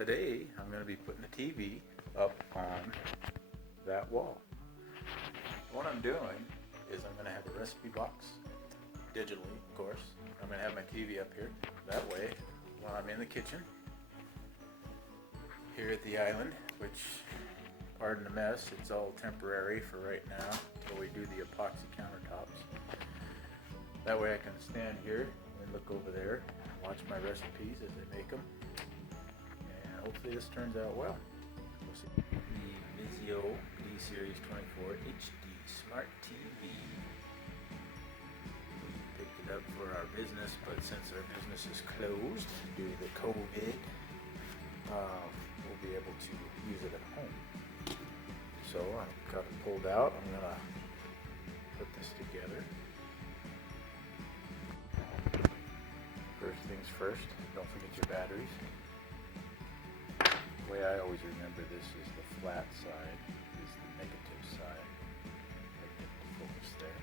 Today I'm going to be putting the TV up on that wall. What I'm doing is I'm going to have a recipe box, digitally of course. I'm going to have my TV up here. That way, when I'm in the kitchen, here at the island, which, pardon the mess, it's all temporary for right now until we do the epoxy countertops. That way I can stand here and look over there, watch my recipes as I make them. Hopefully this turns out well. We'll see. The Vizio D-Series 24 HD Smart TV. We picked it up for our business, but since our business is closed due to the COVID, we'll be able to use it at home. So I've got it pulled out. I'm going to put this together. First things first, don't forget your batteries. The way I always remember this is the flat side is the negative side. Right there, the focus there.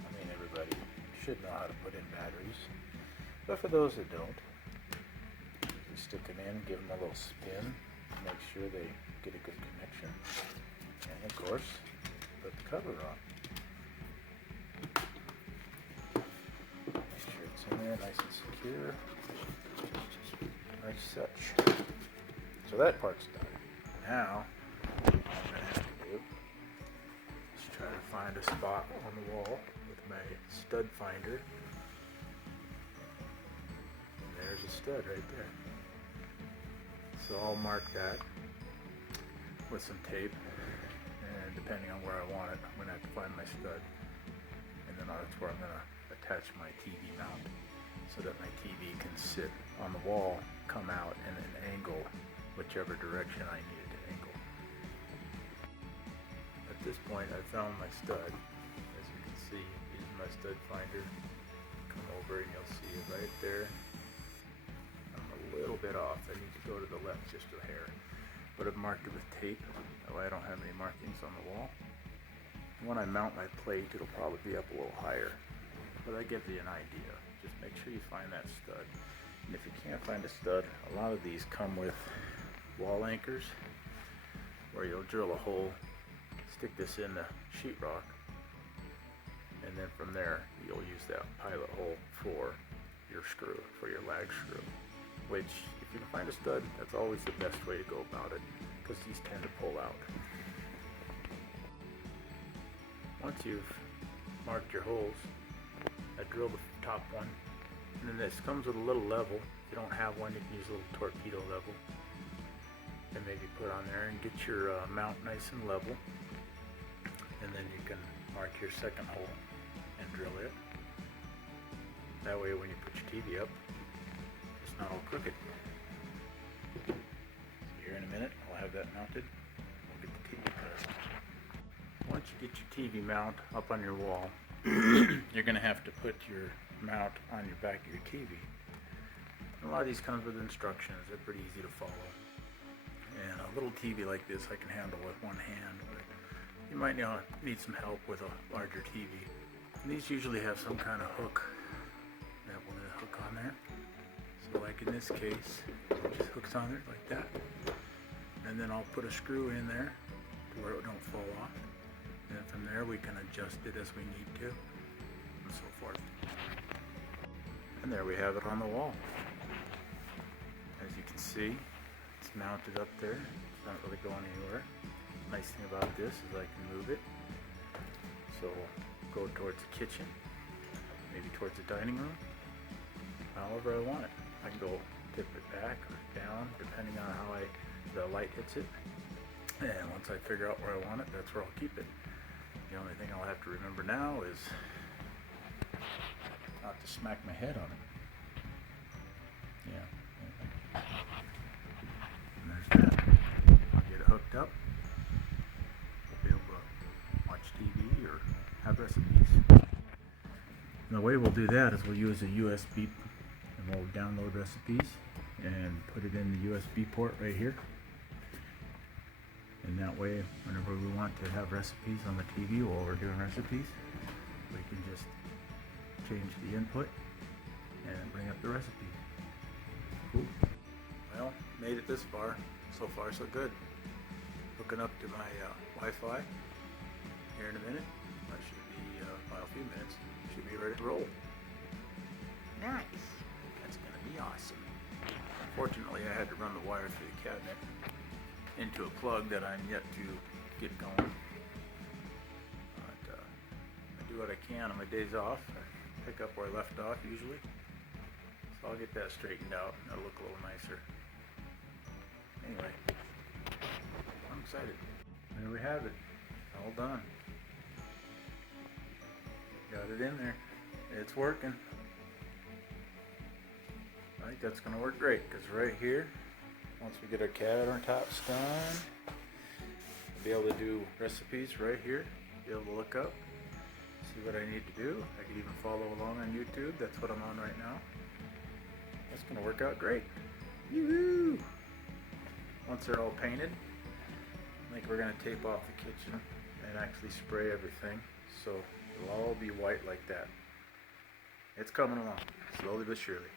I mean, everybody should know how to put in batteries, but for those that don't, you stick them in, give them a little spin, make sure they get a good connection, and of course, put the cover on. Make sure it's in there, nice and secure, like such. So that part's done. Now, what I'm going to have to do is try to find a spot on the wall with my stud finder. And there's a stud right there. So I'll mark that with some tape, and depending on where I want it, I'm going to have to find my stud. And then that's where I'm going to attach my TV mount so that my TV can sit on the wall, come out in an angle whichever direction I need it to angle. At this point, I found my stud. As you can see, using my stud finder, come over and you'll see it right there. I'm a little bit off. I need to go to the left just a hair. But I've marked it with tape. That way I don't have any markings on the wall. When I mount my plate, it'll probably be up a little higher. But that gives you an idea. Just make sure you find that stud. And if you can't find a stud, a lot of these come with wall anchors where you'll drill a hole, stick this in the sheetrock, and then from there you'll use that pilot hole for your screw, for your lag screw, which if you can find a stud, that's always the best way to go about it because these tend to pull out. Once you've marked your holes, I drill the top one, and then this comes with a little level. If you don't have one, you can use a little torpedo level and maybe put on there and get your mount nice and level, and then you can mark your second hole and drill it. That way when you put your TV up, it's not all crooked. So here in a minute I'll have that mounted. We'll get the TV pressed. Once you get your TV mount up on your wall, you're going to have to put your mount on your back of your TV. A lot of these comes with instructions. They're pretty easy to follow. And a little TV like this I can handle with one hand, but you might need some help with a larger TV. And these usually have some kind of hook that will hook on there. So like in this case, it just hooks on there like that. And then I'll put a screw in there to where it don't fall off. And from there we can adjust it as we need to, and so forth. And there we have it on the wall. As you can see, it's mounted up there. It's not really going anywhere. Nice thing about this is I can move it. So go towards the kitchen, maybe towards the dining room, however I want it. I can go tip it back or down depending on how the light hits it. And once I figure out where I want it, that's where I'll keep it. The only thing I'll have to remember now is not to smack my head on it. Yeah. And there's that. I'll get it hooked up. We'll be able to watch TV or have recipes. And the way we'll do that is we'll use a USB and we'll download recipes and put it in the USB port right here. And that way, whenever we want to have recipes on the TV while we're doing recipes, we can just change the input and bring up the recipe. Cool. Well, made it this far. So far so good. Hooking up to my Wi-Fi here in a minute. That should be, well, a few minutes. Should be ready to roll. Nice. That's gonna be awesome. Unfortunately, I had to run the wire through the cabinet into a plug that I'm yet to get going. But I do what I can on my days off. I pick up where I left off usually. So I'll get that straightened out. That'll look a little nicer. Anyway, I'm excited. There we have it. All done. Got it in there. It's working. I think that's going to work great because right here, once we get our countertops done, I'll be able to do recipes right here. Be able to look up, see what I need to do. I can even follow along on YouTube. That's what I'm on right now. That's going to work out great. Yoo-hoo! Once they're all painted, I think we're going to tape off the kitchen and actually spray everything so it'll all be white like that. It's coming along, slowly but surely.